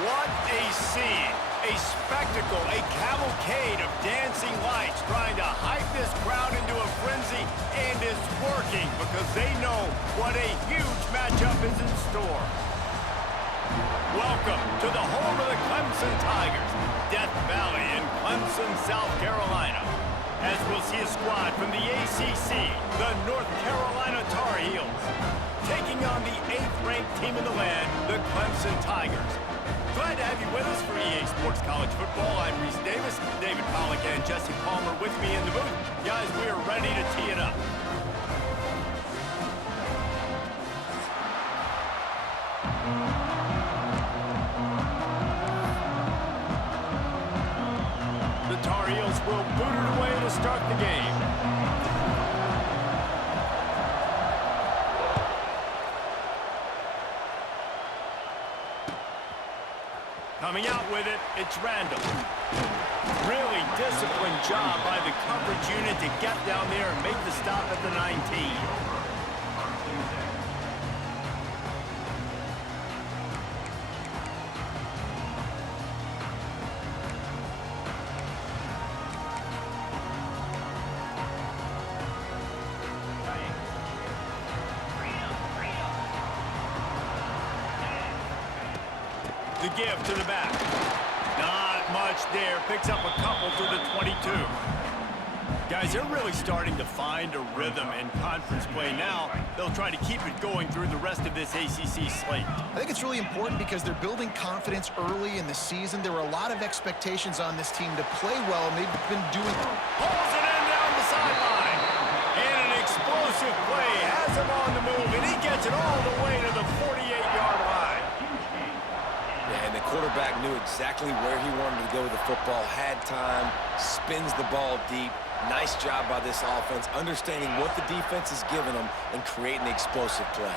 What a scene, a spectacle, a cavalcade of dancing lights trying to hype this crowd into a frenzy, and it's working because they know what a huge matchup is in store. Welcome to the home of the Clemson Tigers, Death Valley in Clemson, South Carolina. As we'll see a squad from the ACC, the North Carolina Tar Heels, taking on the 8th-ranked team in the land, the Clemson Tigers. Glad to have you with us for EA Sports College Football. I'm Reese Davis, David Pollack, and Jesse Palmer with me in the booth. Guys, we are ready to tee it up. The Tar Heels will boot it away to start the game. Coming out with it, it's Randall. Really disciplined job by the coverage unit to get down there and make the stop at the 19. The give to the back. Not much there. Picks up a couple to the 22. Guys, they're really starting to find a rhythm in conference play now. They'll try to keep it going through the rest of this ACC slate. I think it's really important because they're building confidence early in the season. There were a lot of expectations on this team to play well, and they've been doing it. Pulls it in down the sideline. And an explosive play has him on the move, and he gets it all the way to the 48-yard line. And the quarterback knew exactly where he wanted to go with the football, had time, spins the ball deep. Nice job by this offense, understanding what the defense is giving them and creating the explosive play.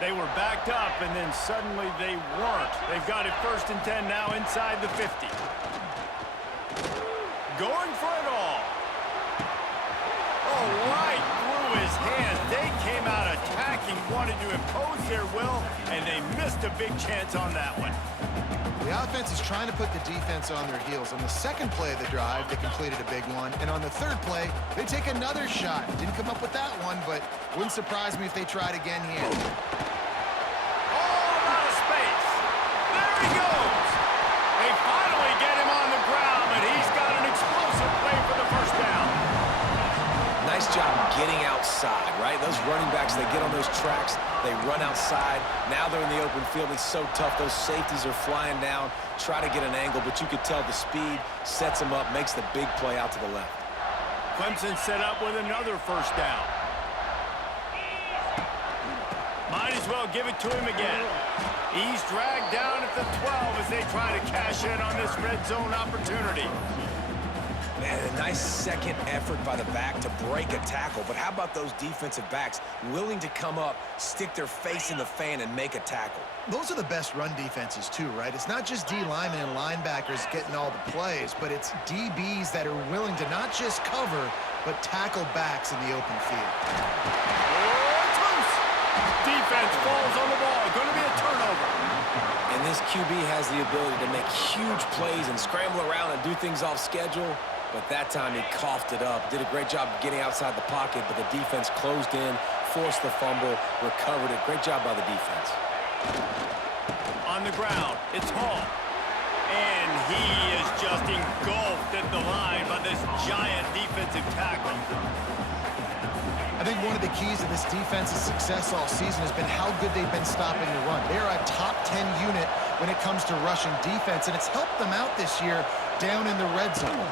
They were backed up, and then suddenly they weren't. They've got it 1st and 10 now inside the 50. Going for it all. Oh, right through his hands. They came out attacking, wanted to impose their will, and they missed a big chance on that one. The offense is trying to put the defense on their heels. On the second play of the drive, they completed a big one. And on the third play, they take another shot. Didn't come up with that one, but wouldn't surprise me if they tried again here. All out of space. There he goes. They finally get him on the ground, but he's got an explosive play for the first down. Nice job getting outside, right? Those running backs, they get on those tracks, they run outside. Now they're in the open field. It's so tough. Those safeties are flying down, try to get an angle, but you could tell the speed sets them up, makes the big play out to the left. Clemson set up with another first down. Might as well give it to him again. He's dragged down at the 12 as they try to cash in on this red zone opportunity. Man, a nice second effort by the back to break a tackle. But how about those defensive backs willing to come up, stick their face in the fan, and make a tackle? Those are the best run defenses, too, right? It's not just D linemen and linebackers getting all the plays, but it's DBs that are willing to not just cover, but tackle backs in the open field. Oh, it's loose. Defense falls on the ball. Going to be a turnover. And this QB has the ability to make huge plays and scramble around and do things off schedule. But that time he coughed it up. Did a great job getting outside the pocket, but the defense closed in, forced the fumble, recovered it. Great job by the defense. On the ground, it's Hall. And he is just engulfed at the line by this giant defensive tackle. I think one of the keys to this defense's success all season has been how good they've been stopping the run. They're a top 10 unit when it comes to rushing defense, and it's helped them out this year down in the red zone.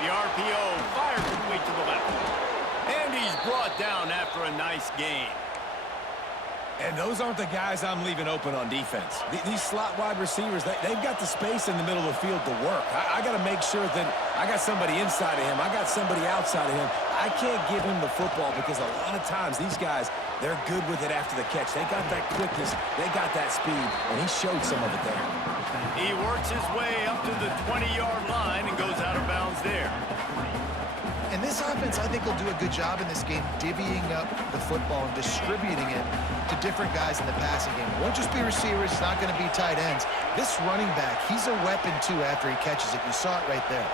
The RPO fired complete to the left. And he's brought down after a nice gain. And those aren't the guys I'm leaving open on defense. These slot wide receivers, they've got the space in the middle of the field to work. I got to make sure that I got somebody inside of him. I got somebody outside of him. I can't give him the football because a lot of times these guys, they're good with it after the catch. They got that quickness. They got that speed, and he showed some of it there. He works his way up to the 20-yard line and goes out of bounds there. And this offense, I think, will do a good job in this game divvying up the football and distributing it to different guys in the passing game. It won't just be receivers. It's not going to be tight ends. This running back, he's a weapon, too, after he catches it. You saw it right there.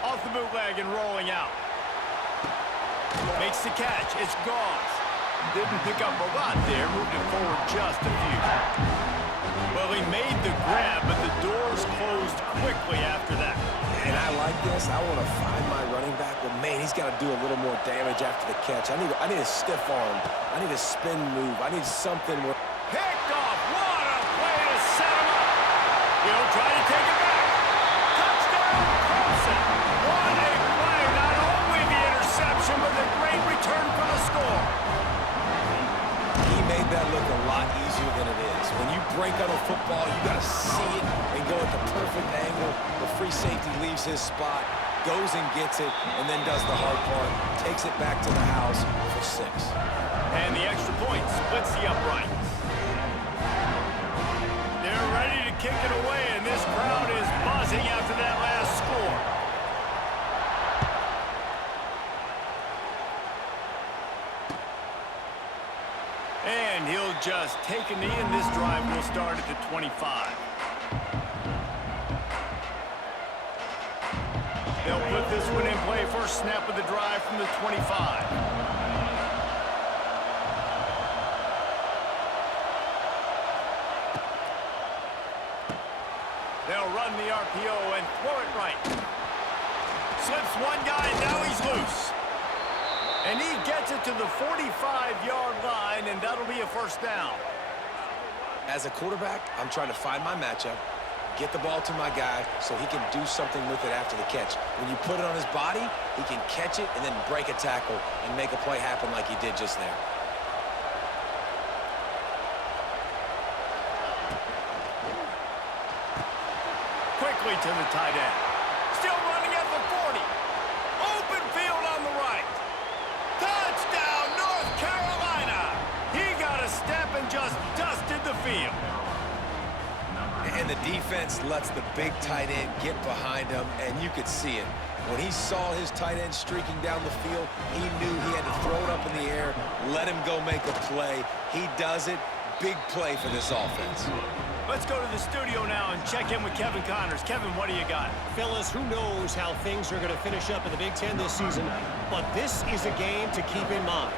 Off the bootleg and rolling out. Makes the catch. It's Gauze. Didn't pick up a lot there. Moved it forward just a few. Well, he made the grab, but the doors closed quickly after that. And I like this. I want to find my running back, but man, he's got to do a little more damage after the catch. I need a stiff arm. I need a spin move. I need something where... Picked off. What a play to set him up. He'll try to take it back. Touchdown, Clemson. What a play. Not only the interception, but the great return for the score. He made that look a lot easier than it is. When you break on a football, you got to see it and go at the perfect angle. The free safety leaves his spot, goes and gets it, and then does the hard part, takes it back to the house for 6. And the extra point splits the uprights. They're ready to kick it away, and this crowd is buzzing after that last score. And he'll just take a knee, and this drive will start at the 25. They'll put this one in play. First snap of the drive from the 25. They'll run the RPO and throw it right. Slips one guy, now he's loose. And he gets it to the 45-yard line, and that'll be a first down. As a quarterback, I'm trying to find my matchup, get the ball to my guy so he can do something with it after the catch. When you put it on his body, he can catch it and then break a tackle and make a play happen like he did just there. Quickly to the tight end. Still running at the 40. Open field on the right. Touchdown, North Carolina. He got a step and just dusted the field. And the defense lets the big tight end get behind him, and you could see it. When he saw his tight end streaking down the field, he knew he had to throw it up in the air, let him go make a play. He does it. Big play for this offense. Let's go to the studio now and check in with Kevin Connors. Kevin, what do you got? Fellas, who knows how things are going to finish up in the Big Ten this season, but this is a game to keep in mind.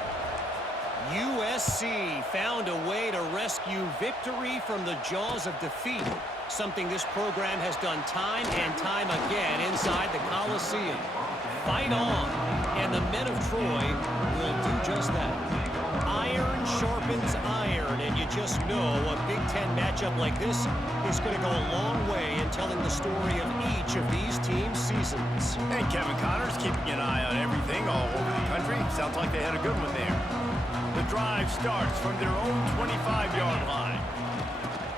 USC found a way to rescue victory from the jaws of defeat, something this program has done time and time again inside the Coliseum. Fight on, and the men of Troy will do just that. Iron sharpens iron, and you just know a Big Ten matchup like this is going to go a long way in telling the story of each of these teams' seasons. And Kevin Connors keeping an eye on everything all over the country. Sounds like they had a good one there. The drive starts from their own 25-yard line.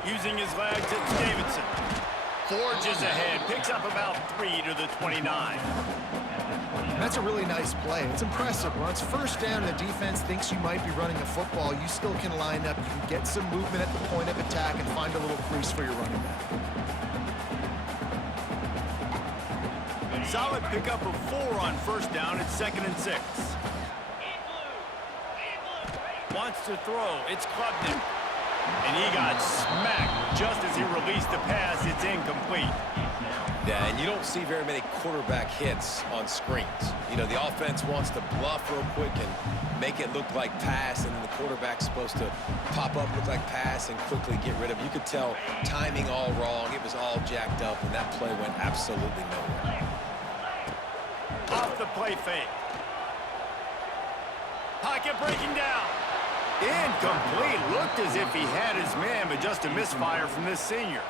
Using his legs, it's Davidson. Forges ahead, picks up about 3 to the 29. That's a really nice play. It's impressive. When it's first down and the defense thinks you might be running a football, you still can line up. You can get some movement at the point of attack and find a little crease for your running back. Solid pickup of 4 on first down. It's 2nd and 6. Wants to throw. It's Klubnik. And he got smacked just as he released the pass. It's incomplete. Yeah, and you don't see very many quarterback hits on screens. You know, the offense wants to bluff real quick and make it look like pass, and then the quarterback's supposed to pop up, look like pass, and quickly get rid of it. You could tell timing all wrong. It was all jacked up, and that play went absolutely nowhere. Off the play fake. Pocket breaking down. Incomplete. Looked as if he had his man, but just a misfire from this senior.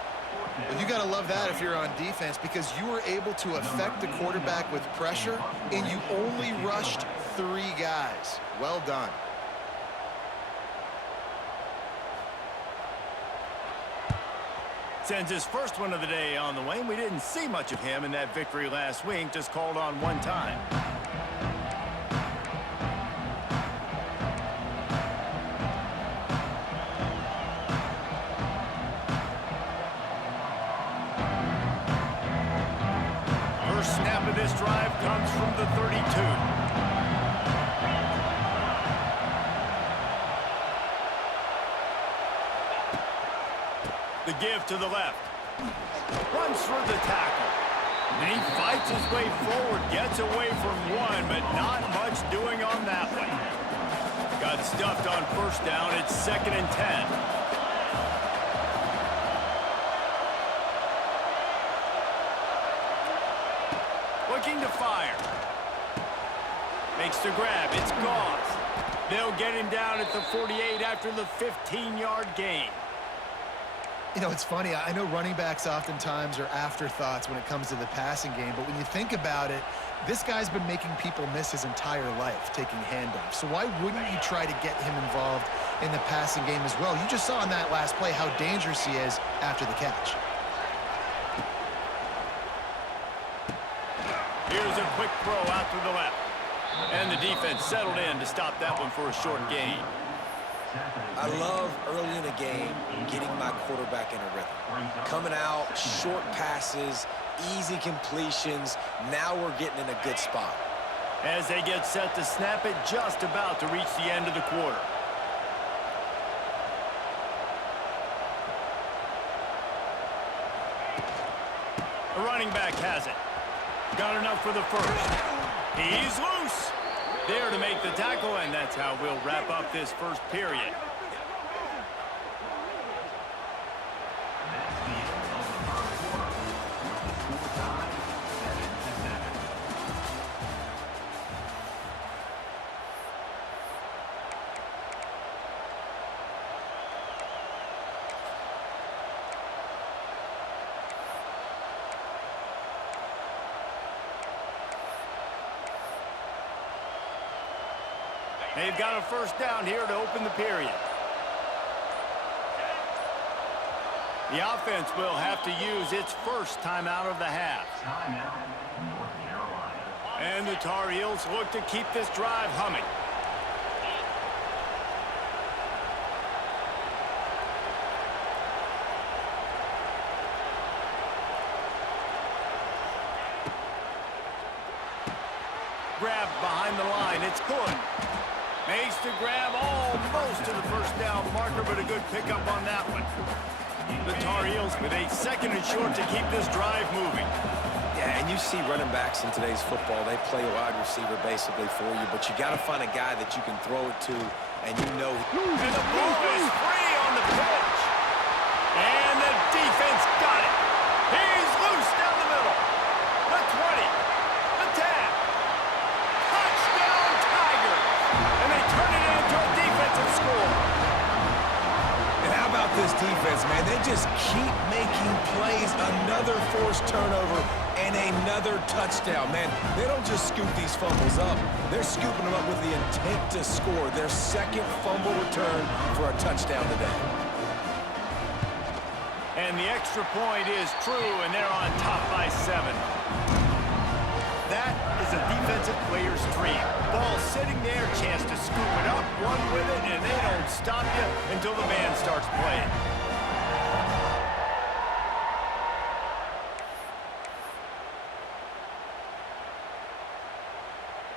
Well, you got to love that if you're on defense, because you were able to affect the quarterback with pressure, and you only rushed 3 guys. Well done. Sends his first one of the day on the way. We didn't see much of him in that victory last week, just called on 1 time. The give to the left. Runs through the tackle. And he fights his way forward, gets away from one, but not much doing on that one. Got stuffed on first down. It's 2nd and 10. Looking to fire. Makes the grab. It's Gauze. They'll get him down at the 48 after the 15-yard gain. You know, it's funny. I know running backs oftentimes are afterthoughts when it comes to the passing game, but when you think about it, this guy's been making people miss his entire life taking handoffs. So why wouldn't you try to get him involved in the passing game as well? You just saw in that last play how dangerous he is after the catch. Here's a quick throw out to the left. And the defense settled in to stop that one for a short gain. I love early in a game getting my quarterback in a rhythm. Coming out, short passes, easy completions. Now we're getting in a good spot. As they get set to snap it, just about to reach the end of the quarter. The running back has it. Got enough for the first. He's loose. There to make the tackle, and that's how we'll wrap up this first period. They've got a first down here to open the period. The offense will have to use its first timeout of the half. And the Tar Heels look to keep this drive humming. Grab behind the line. It's good. Makes the grab almost to the first down marker, but a good pickup on that one. The Tar Heels with a 2nd and short to keep this drive moving. Yeah, and you see running backs in today's football, they play a wide receiver basically for you, but you got to find a guy that you can throw it to, and you know. And the ball is free on the pitch. And the defense got it. He's loose down the middle. The 20. The 10. Touchdown Tigers. And they turn it into a defensive score. And how about this defense, man? They just keep making plays. Another forced turnover and another touchdown, man. They don't just scoop these fumbles up. They're scooping them up with the intent to score. Their 2nd fumble return for a touchdown today. And the extra point is true, and they're on top by 7. That is a defensive player's dream. Ball sitting there, chance to scoop it up, run with it, and they don't stop you until the band starts playing.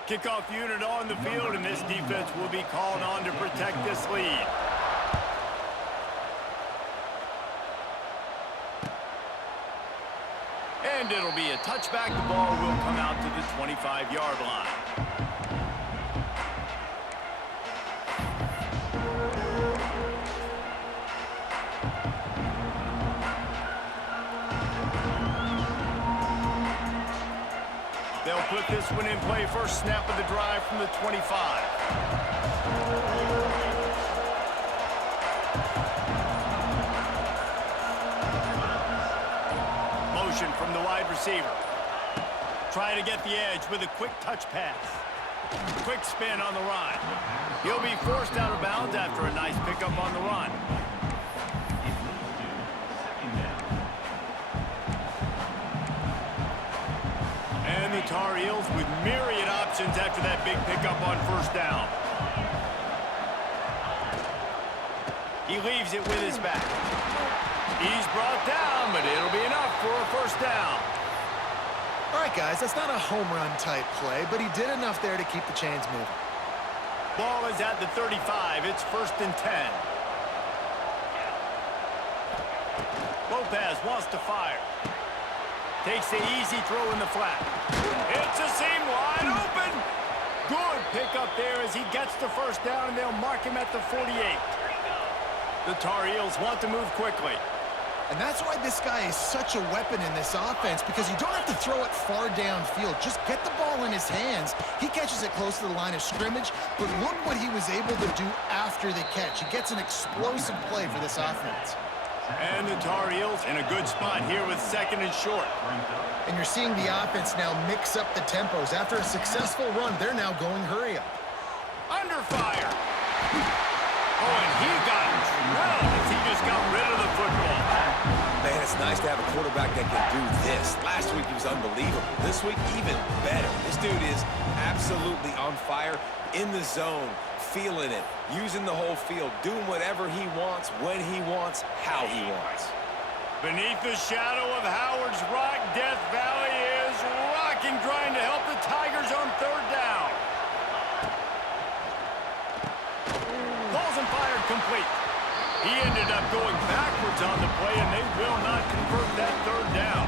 Kickoff unit on the field, and this defense will be called on to protect this lead. And it'll be a touchback. The ball will come out to the 25-yard line. They'll put this one in play. First snap of the drive from the 25. From the wide receiver. Trying to get the edge with a quick touch pass. Quick spin on the run. He'll be forced out of bounds after a nice pickup on the run. And the Tar Heels with myriad options after that big pickup on first down. He leaves it with his back. He's brought down, but it'll be enough for a first down. All right, guys, that's not a home run type play, but he did enough there to keep the chains moving. Ball is at the 35. It's 1st and 10. Lopez wants to fire. Takes the easy throw in the flat. It's a seam wide open. Good pickup there as he gets the first down, and they'll mark him at the 48. The Tar Heels want to move quickly. And that's why this guy is such a weapon in this offense, because you don't have to throw it far downfield. Just get the ball in his hands. He catches it close to the line of scrimmage, but look what he was able to do after the catch. He gets an explosive play for this offense. And the Tar Heels in a good spot here with 2nd and short. And you're seeing the offense now mix up the tempos. After a successful run, they're now going hurry up. Under fire. Oh, and he got drilled as he just got rid of the football. Man, it's nice to have a quarterback that can do this. Last week he was unbelievable. This week, even better. This dude is absolutely on fire, in the zone, feeling it, using the whole field, doing whatever he wants, when he wants, how he wants. Beneath the shadow of Howard's Rock, Death Valley is rocking, trying to help the Tigers on 3rd down. Balls and fired complete. He ended up going backwards on the play, and they will not convert that 3rd down.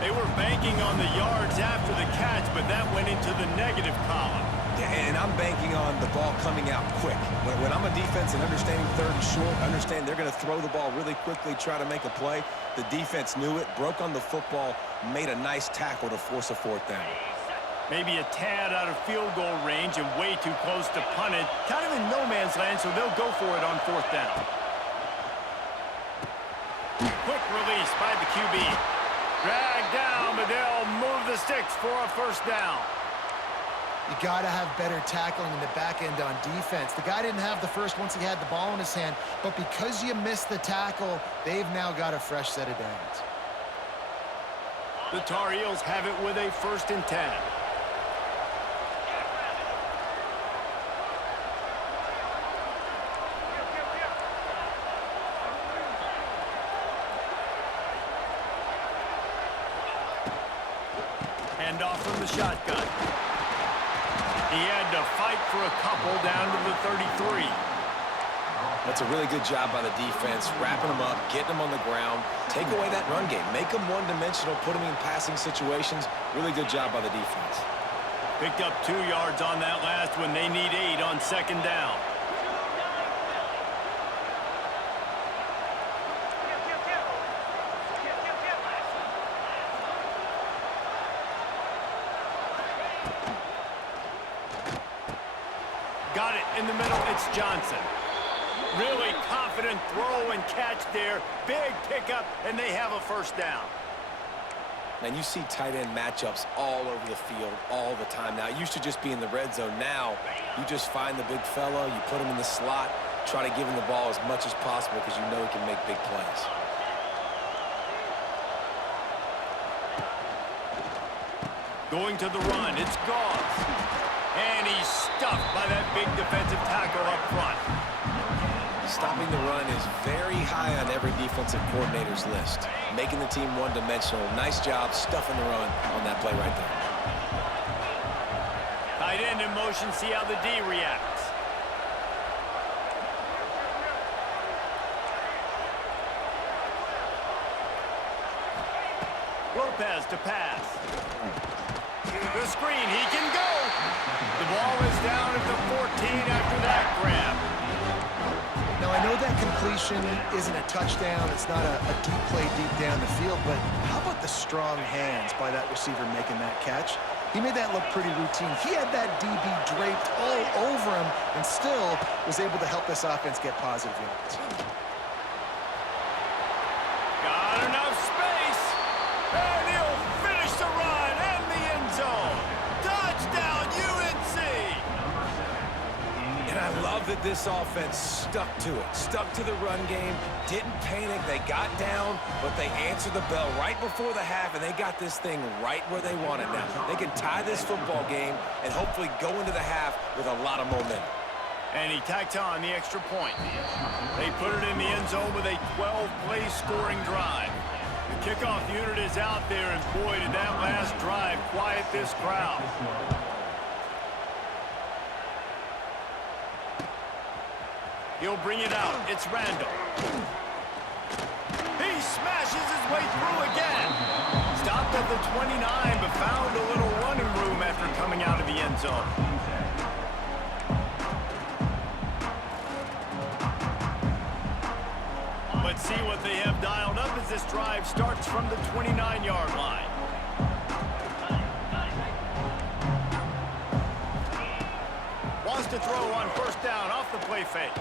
They were banking on the yards after the catch, but that went into the negative column. Yeah, and I'm banking on the ball coming out quick. When I'm a defense and understanding 3rd and short, understand they're going to throw the ball really quickly, try to make a play. The defense knew it, broke on the football, made a nice tackle to force a 4th down. Maybe a tad out of field goal range and way too close to punt it. Kind of in no man's land, so they'll go for it on 4th down. Quick release by the QB. Dragged down, but they'll move the sticks for a 1st down. You got to have better tackling in the back end on defense. The guy didn't have the first once he had the ball in his hand, but because you missed the tackle, they've now got a fresh set of downs. The Tar Heels have it with a 1st and 10. Handoff from the shotgun. He had to fight for a couple down to the 33. That's a really good job by the defense, wrapping them up, getting them on the ground, take away that run game, make them one-dimensional, put them in passing situations. Really good job by the defense. Picked up 2 yards on that last one. They need 8 on 2nd down. Got it in the middle. It's Johnson. Really confident throw and catch there. Big pickup, and they have a 1st down. And you see tight end matchups all over the field all the time. Now, it used to just be in the red zone. Now, you just find the big fella, you put him in the slot, try to give him the ball as much as possible because you know he can make big plays. Going to the run, it's Goss. And he's stuffed by that big defensive tackle up front. Stopping the run is very high on every defensive coordinator's list. Making the team one-dimensional. Nice job stuffing the run on that play right there. Tight end in motion, see how the D reacts. Lopez to pass. The screen, he can go. The ball is down at the 14 after that grab. Now, I know that completion isn't a touchdown. It's not a deep play deep down the field, but how about the strong hands by that receiver making that catch? He made that look pretty routine. He had that DB draped all over him and still was able to help this offense get positive yards. Got enough space, and he'll finish the run and the end zone. Touchdown, UNC! And I love that this offense stuck to it, stuck to the run game, didn't panic. They got down, but they answered the bell right before the half, and they got this thing right where they want it now. They can tie this football game and hopefully go into the half with a lot of momentum. And he tacked on the extra point. They put it in the end zone with a 12-play scoring drive. The kickoff unit is out there, and boy, did that last drive quiet this crowd. He'll bring it out. It's Randall. He smashes his way through again. Stopped at the 29, but found a little running room after coming out of the end zone. Let's see what they have dialed up as this drive starts from the 29-yard line. Wants to throw on first down off the play fake.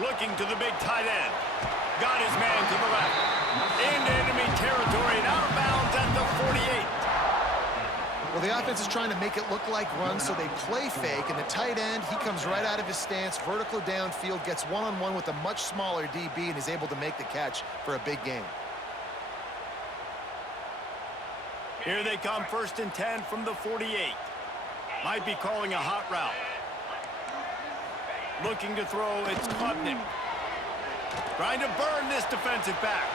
Looking to the big tight end. Got his man to the left. Into enemy territory and out of bounds at the 48. Well, the offense is trying to make it look like runs, so they play fake, and the tight end, he comes right out of his stance, vertical downfield, gets one-on-one with a much smaller DB, and is able to make the catch for a big gain. Here they come, 1st and 10 from the 48. Might be calling a hot route. Looking to throw, it's Klubnik. Trying to burn this defensive back.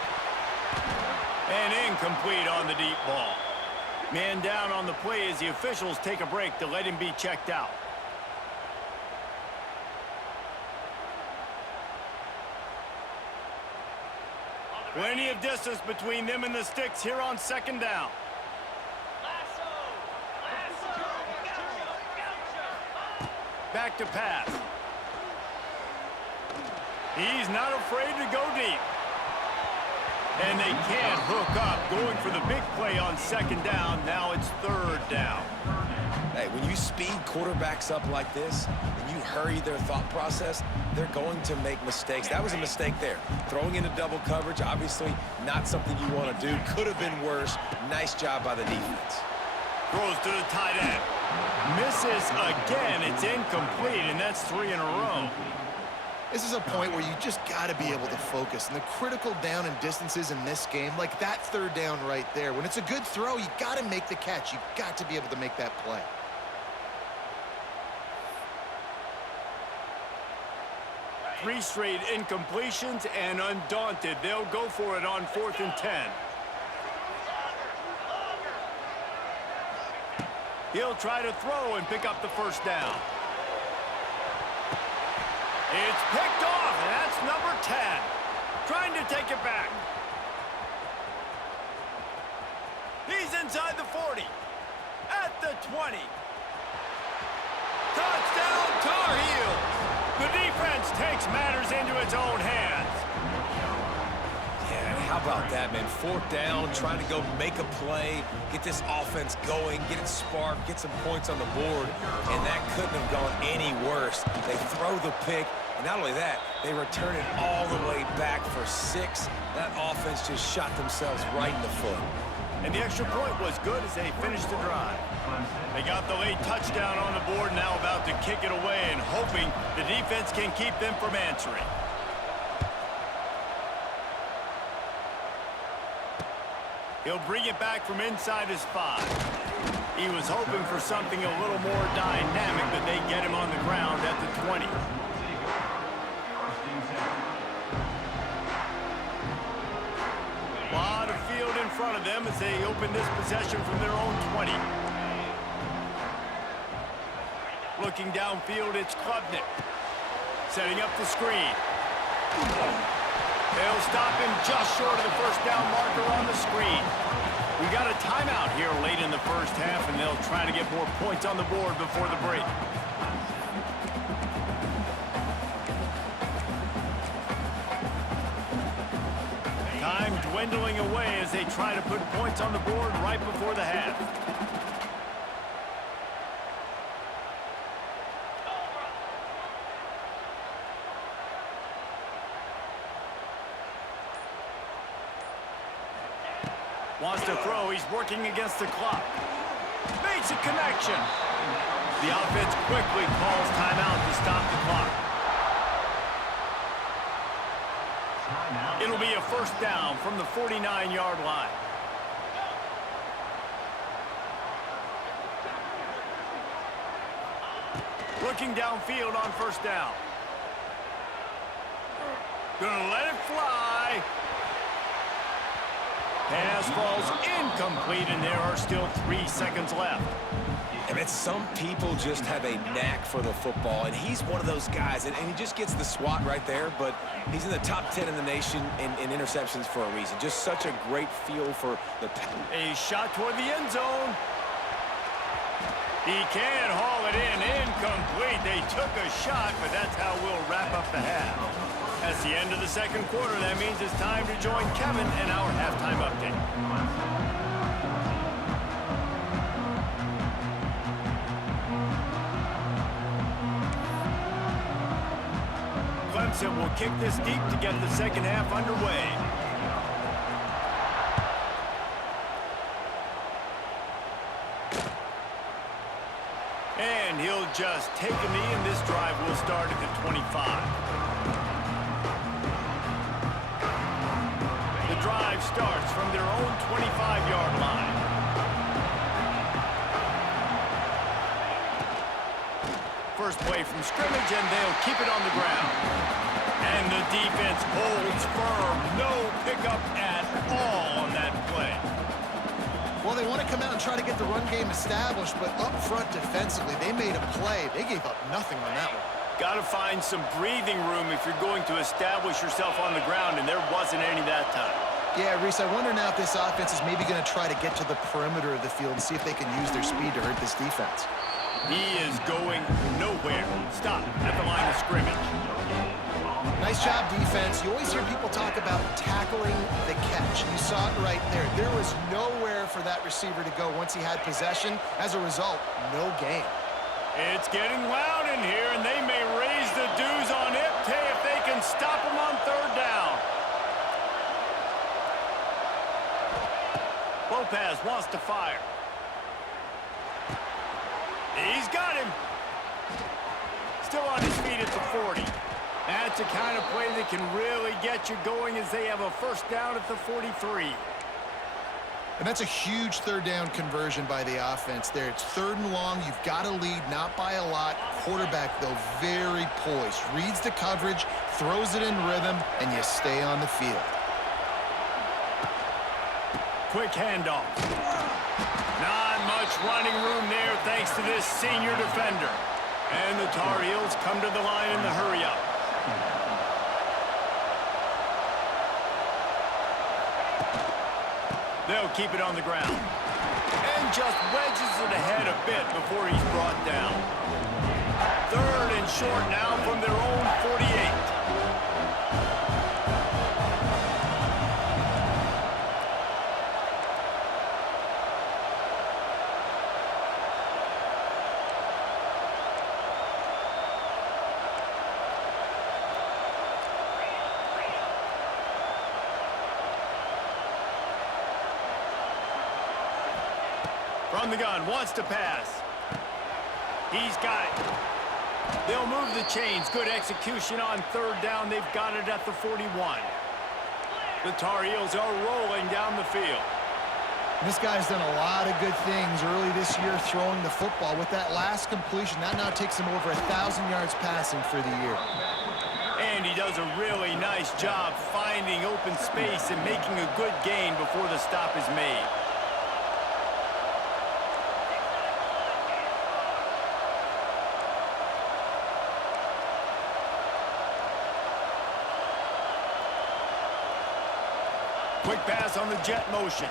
And incomplete on the deep ball. Man down on the play as the officials take a break to let him be checked out. Plenty of distance between them and the sticks here on 2nd down. Back to pass. He's not afraid to go deep. And they can't hook up, going for the big play on 2nd down. Now it's 3rd down. Hey, when you speed quarterbacks up like this and you hurry their thought process, they're going to make mistakes. That was a mistake there. Throwing into double coverage, obviously not something you want to do. Could have been worse. Nice job by the defense. Throws to the tight end. Misses again. It's incomplete, and that's 3 in a row. This is a point where you just got to be able to focus. And the critical down and distances in this game, like that 3rd down right there, when it's a good throw, you got to make the catch. You got to be able to make that play. Three straight incompletions, and undaunted, they'll go for it on 4th and 10. He'll try to throw and pick up the 1st down. It's picked off, and that's number 10. Trying to take it back. He's inside the 40. At the 20. Touchdown, Tar Heels. The defense takes matters into its own hands. Yeah, how about that, man? 4th down, trying to go make a play, get this offense going, get it sparked, get some points on the board, and that couldn't have gone any worse. They throw the pick, and not only that, they return it all the way back for 6. That offense just shot themselves right in the foot. And the extra point was good as they finished the drive. They got the late touchdown on the board, now about to kick it away and hoping the defense can keep them from answering. He'll bring it back from inside his 5. He was hoping for something a little more dynamic, but they get him on the ground at the 20. A lot of field in front of them as they open this possession from their own 20. Looking downfield, it's Klubnik. Setting up the screen. They'll stop him just short of the 1st down marker on the screen. We got a timeout here late in the 1st half, and they'll try to get more points on the board before the break. Time dwindling away as they try to put points on the board right before the half. Wants to throw. He's working against the clock. Makes a connection. The offense quickly calls timeout to stop the clock. It'll be a 1st down from the 49-yard line. Looking downfield on 1st down. Gonna let it fly. Pass falls incomplete, and there are still 3 seconds left. And it's some people just have a knack for the football, and he's one of those guys, and he just gets the swat right there, but he's in the top 10 in the nation in interceptions for a reason. Just such a great feel for the pass. A shot toward the end zone. He can haul it in. Incomplete. They took a shot, but that's how we'll wrap up the half. That's the end of the second quarter. That means it's time to join Kevin in our halftime update. Clemson will kick this deep to get the second half underway. And he'll just take a knee, and this drive will start at the 25. The drive starts from their own 25-yard line. First play from scrimmage, and they'll keep it on the ground. And the defense holds firm. No pickup at all on that play. Well, they want to come out and try to get the run game established, but up front defensively, they made a play. They gave up nothing on that one. Got to find some breathing room if you're going to establish yourself on the ground, and there wasn't any that time. Yeah, Reese, I wonder now if this offense is maybe going to try to get to the perimeter of the field and see if they can use their speed to hurt this defense. He is going nowhere. Stop at the line of scrimmage. Nice job, defense. You always hear people talk about tackling the catch. You saw it right there. There was nowhere for that receiver to go once he had possession. As a result, no gain. It's getting loud in here, and they may raise the dues on Ipte if they can stop him on third down. Lopez wants to fire. He's got him. Still on his feet at the 40. That's the kind of play that can really get you going as they have a first down at the 43. And that's a huge third down conversion by the offense there. It's third and long. You've got to lead, not by a lot. Quarterback, though, very poised. Reads the coverage, throws it in rhythm, and you stay on the field. Quick handoff. Not much running room there thanks to this senior defender. And the Tar Heels come to the line in the hurry-up. They'll keep it on the ground. And just wedges it ahead a bit before he's brought down. Third and short now from their own 48. From the gun, wants to pass. He's got it. They'll move the chains. Good execution on third down. They've got it at the 41. The Tar Heels are rolling down the field. This guy's done a lot of good things early this year throwing the football. With that last completion, that now takes him over 1,000 yards passing for the year. And he does a really nice job finding open space and making a good gain before the stop is made. Quick pass on the jet motion.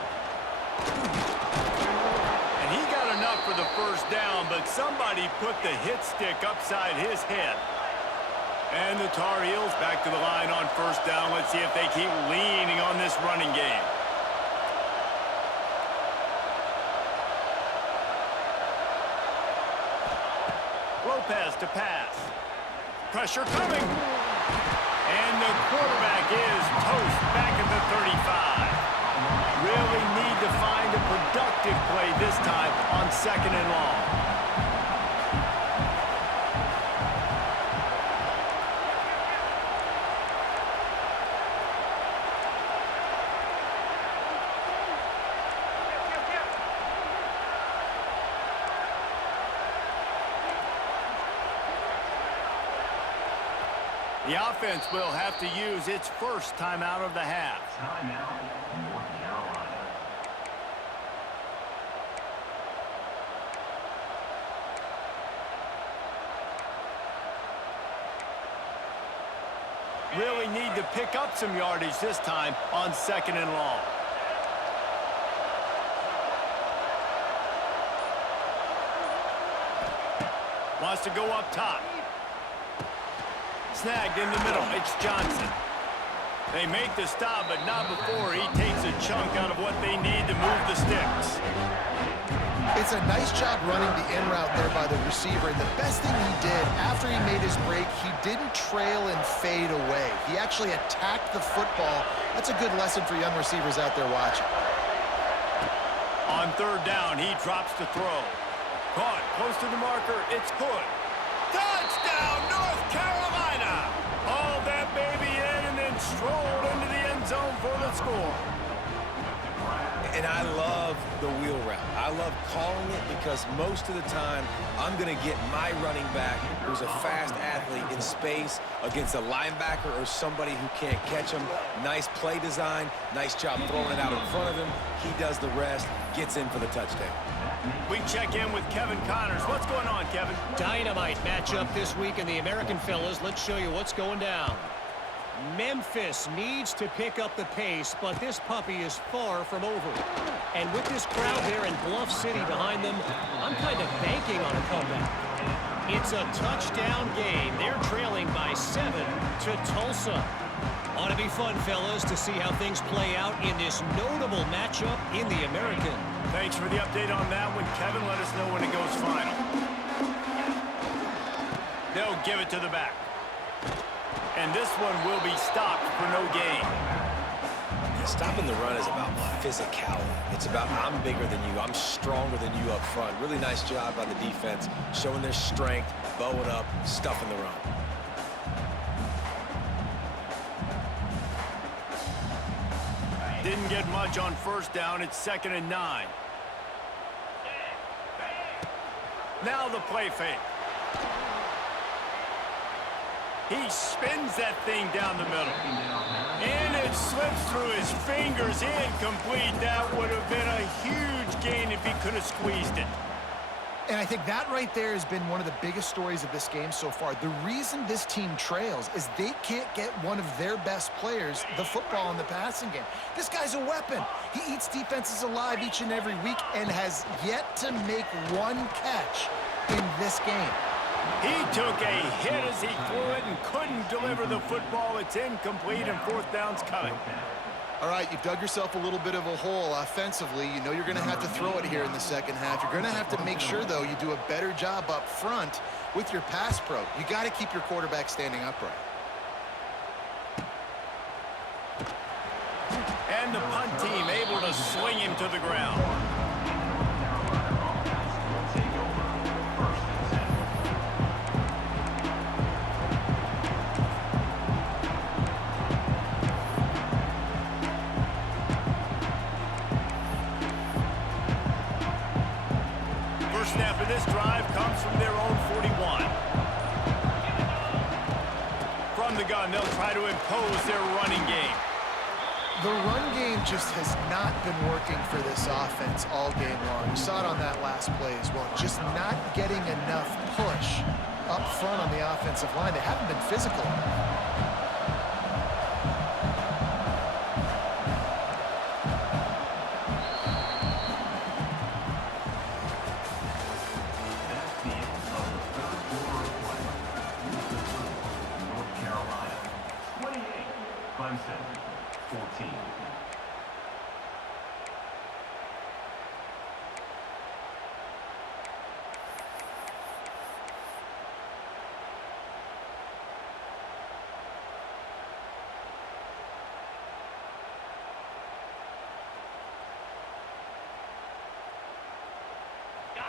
And he got enough for the first down, but somebody put the hit stick upside his head. And the Tar Heels back to the line on first down. Let's see if they keep leaning on this running game. Lopez to pass. Pressure coming. And the quarterback is toast back at the 35. Really need to find a productive play this time on second and long. The offense will have to use its first timeout of the half. really need to pick up some yardage this time on 2nd and long. Wants to go up top. Snagged in the middle. It's Johnson. They make the stop, but not before he takes a chunk out of what they need to move the sticks. It's a nice job running the in route there by the receiver. And the best thing he did after he made his break, he didn't trail and fade away. He actually attacked the football. That's a good lesson for young receivers out there watching. On 3rd down, he drops to throw. Caught close to the marker. It's Hood. Touchdown, North Carolina! Hauled that baby in and then strolled into the end zone for the score. And I love the wheel route. I love calling it because most of the time I'm going to get my running back, who's a fast athlete, in space against a linebacker or somebody who can't catch him. Nice play design. Nice job throwing it out in front of him. He does the rest, gets in for the touchdown. We check in with Kevin Connors. What's going on, Kevin? Dynamite matchup this week in the American, fellas. Let's show you what's going down. Memphis needs to pick up the pace, but this puppy is far from over. And with this crowd there in Bluff City behind them, I'm kind of banking on a comeback. It's a touchdown game. They're trailing by 7 to Tulsa. Ought to be fun, fellas, to see how things play out in this notable matchup in the American. Thanks for the update on that one, Kevin. Let us know when it goes final. They'll give it to the back. And this one will be stopped for no gain. Stopping the run is about physicality. It's about I'm bigger than you. I'm stronger than you up front. Really nice job by the defense, showing their strength, bowing up, stuffing the run. Didn't get much on 1st down. It's 2nd and 9. Now the play fake. He spins that thing down the middle. And it slips through his fingers. Incomplete. That would have been a huge gain if he could have squeezed it. And I think that right there has been one of the biggest stories of this game so far. The reason this team trails is they can't get one of their best players the football in the passing game. This guy's a weapon. He eats defenses alive each and every week and has yet to make one catch in this game. He took a hit as he threw it and couldn't deliver the football. It's incomplete and 4th down's coming. All right, you've dug yourself a little bit of a hole offensively. You know you're going to have to throw it here in the 2nd half. You're going to have to make sure, though, you do a better job up front with your pass pro. You got to keep your quarterback standing upright. And the punt team able to swing him to the ground. Snap of this drive comes from their own 41. From the gun, they'll try to impose their running game. The run game just has not been working for this offense all game long. We saw it on that last play as well. Just not getting enough push up front on the offensive line. They haven't been physical enough. Clemson, 14.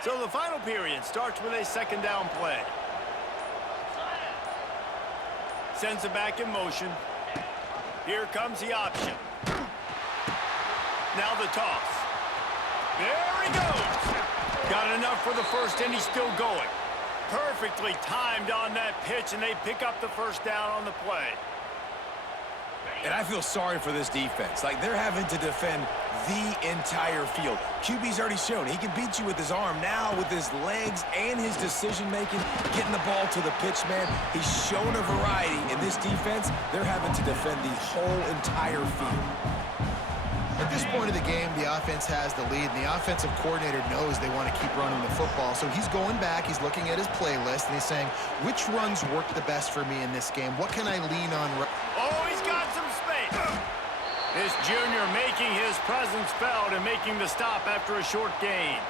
So the final period starts with a 2nd down play. Sends it back in motion. Here comes the option. Now the toss. There he goes. Got enough for the 1st, and he's still going. Perfectly timed on that pitch, and they pick up the 1st down on the play. And I feel sorry for this defense. Like, they're having to defend the entire field. QB's already shown he can beat you with his arm. Now with his legs and his decision-making, getting the ball to the pitch man, he's shown a variety. In this defense, they're having to defend the whole entire field. At this point of the game, the offense has the lead, and the offensive coordinator knows they want to keep running the football. So he's going back, he's looking at his playlist, and he's saying, which runs work the best for me in this game? What can I lean on? Oh, he's got some space. This junior making his presence felt and making the stop after a short gain.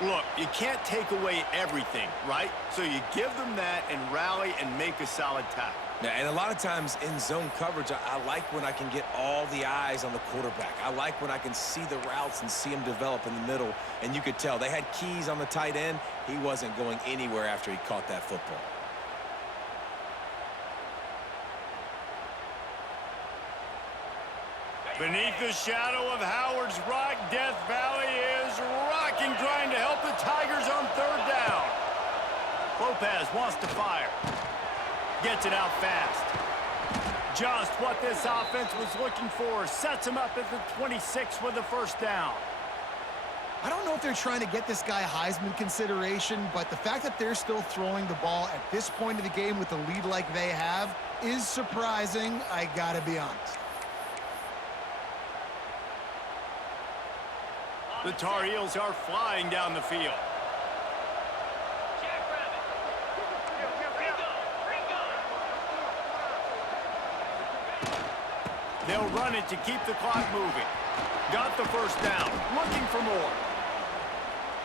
Look, you can't take away everything, right? So you give them that and rally and make a solid tackle. Yeah, and a lot of times in zone coverage, I like when I can get all the eyes on the quarterback. I like when I can see the routes and see them develop in the middle. And you could tell they had keys on the tight end. He wasn't going anywhere after he caught that football. Beneath the shadow of Howard's Rock, Death Valley is rocking, trying to help the Tigers on third down. Lopez wants to fire. Gets it out fast. Just what this offense was looking for. Sets him up at the 26 with the first down. I don't know if they're trying to get this guy Heisman consideration, but the fact that they're still throwing the ball at this point of the game with the lead like they have is surprising, I gotta be honest. The Tar Heels are flying down the field. They'll run it to keep the clock moving. Got the first down. Looking for more.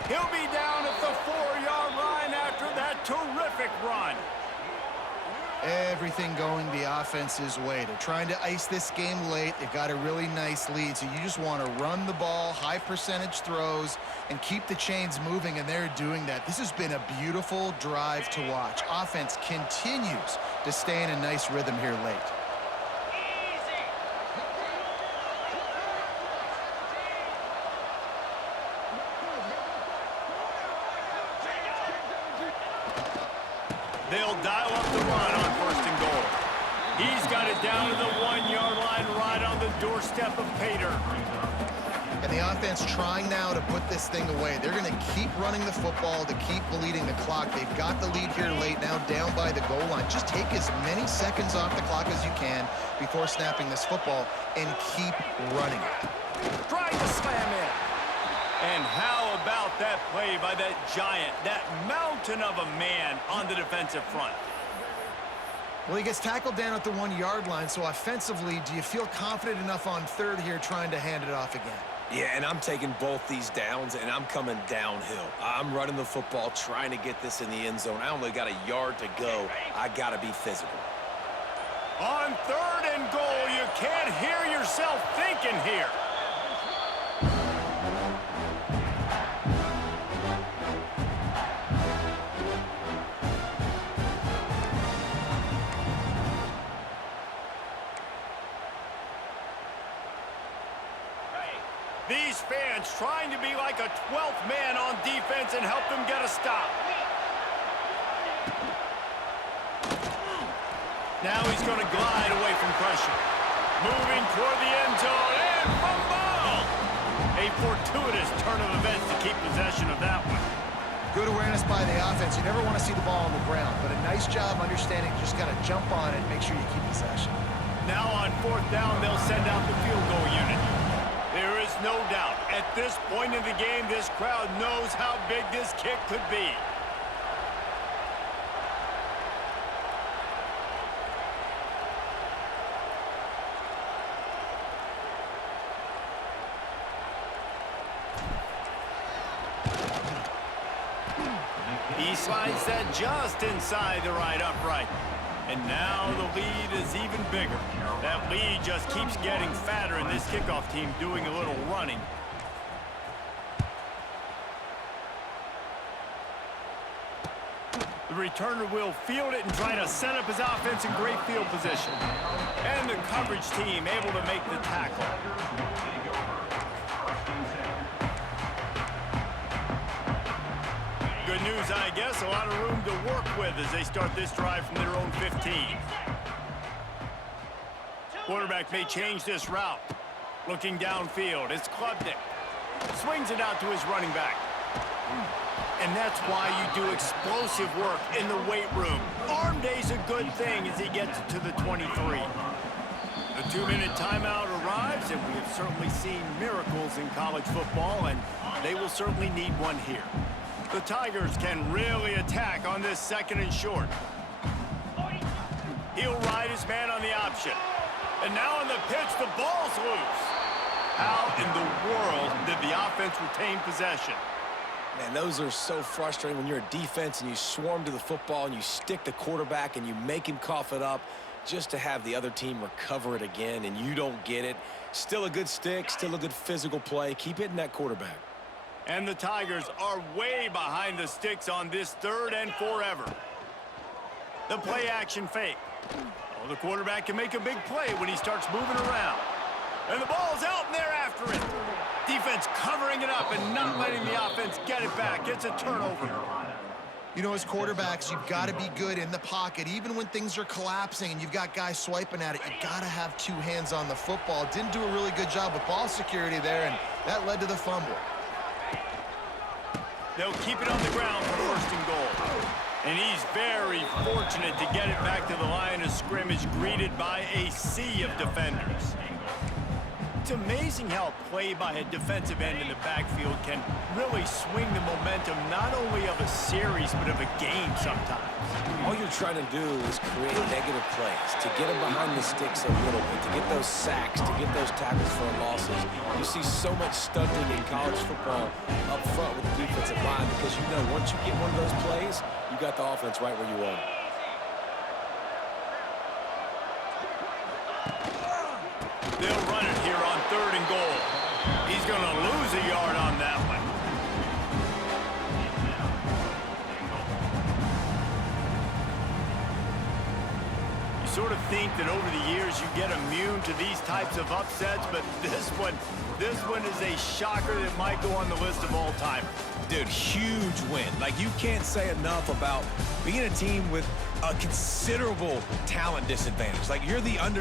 He'll be down at the 4-yard line after that terrific run. Everything going the offense's way. They're trying to ice this game late. They've got a really nice lead, so you just want to run the ball, high percentage throws, and keep the chains moving, and they're doing that. This has been a beautiful drive to watch. Offense continues to stay in a nice rhythm here late. They'll dial up the run on first and goal. He's got it down to the 1-yard line right on the doorstep of Pater. And the offense trying now to put this thing away. They're going to keep running the football to keep bleeding the clock. They've got the lead here late, now down by the goal line. Just take as many seconds off the clock as you can before snapping this football and keep running it. Trying to slam in. And how about that play by that giant, that mountain of a man on the defensive front? Well, he gets tackled down at the 1-yard line, so offensively, do you feel confident enough on third here trying to hand it off again? Yeah, and I'm taking both these downs, and I'm coming downhill. I'm running the football, trying to get this in the end zone. I only got a yard to go. I got to be physical. On third and goal, you can't hear yourself thinking here. These fans trying to be like a 12th man on defense and help them get a stop. Now he's going to glide away from pressure. Moving toward the end zone and fumble! A fortuitous turn of events to keep possession of that one. Good awareness by the offense. You never want to see the ball on the ground, but a nice job understanding you just got to jump on it and make sure you keep possession. Now on fourth down, they'll send out the field goal unit. There is no doubt, at this point in the game, this crowd knows how big this kick could be. He slides that just inside the right upright. And now the lead is even bigger. That lead just keeps getting fatter, and this kickoff team doing a little running. The returner will field it and try to set up his offense in great field position. And the coverage team able to make the tackle. Good news, I guess, a lot of room to work with as they start this drive from their own 15. Quarterback may change this route. Looking downfield, it's Klubnik. Swings it out to his running back. And that's why you do explosive work in the weight room. Arm day's a good thing as he gets it to the 23. The 2-minute timeout arrives, and we have certainly seen miracles in college football, and they will certainly need one here. The Tigers can really attack on this 2nd and short. He'll ride his man on the option. And now on the pitch, the ball's loose. How in the world did the offense retain possession? Man, those are so frustrating when you're a defense and you swarm to the football and you stick the quarterback and you make him cough it up just to have the other team recover it again and you don't get it. Still a good stick, still a good physical play. Keep hitting that quarterback. And the Tigers are way behind the sticks on this 3rd and forever. The play action fake. Oh, the quarterback can make a big play when he starts moving around. And the ball's out and they're after it. Defense covering it up and not letting the offense get it back. It's a turnover. You know, as quarterbacks, you've got to be good in the pocket. Even when things are collapsing and you've got guys swiping at it, you've got to have 2 hands on the football. Didn't do a really good job with ball security there, and that led to the fumble. They'll keep it on the ground for 1st and goal. And he's very fortunate to get it back to the line of scrimmage, greeted by a sea of defenders. It's amazing how a play by a defensive end in the backfield can really swing the momentum not only of a series but of a game sometimes. All you're trying to do is create negative plays, to get them behind the sticks a little bit, to get those sacks, to get those tackles for losses. You see so much stunting in college football up front with the defensive line because you know once you get one of those plays, you got the offense right where you want it. They'll run it here on 3rd and goal. He's going to lose a yard on that one. You sort of think that over the years you get immune to these types of upsets, but this one is a shocker that might go on the list of all-timers. Dude, huge win. Like, you can't say enough about being a team with a considerable talent disadvantage. Like, you're the underdog.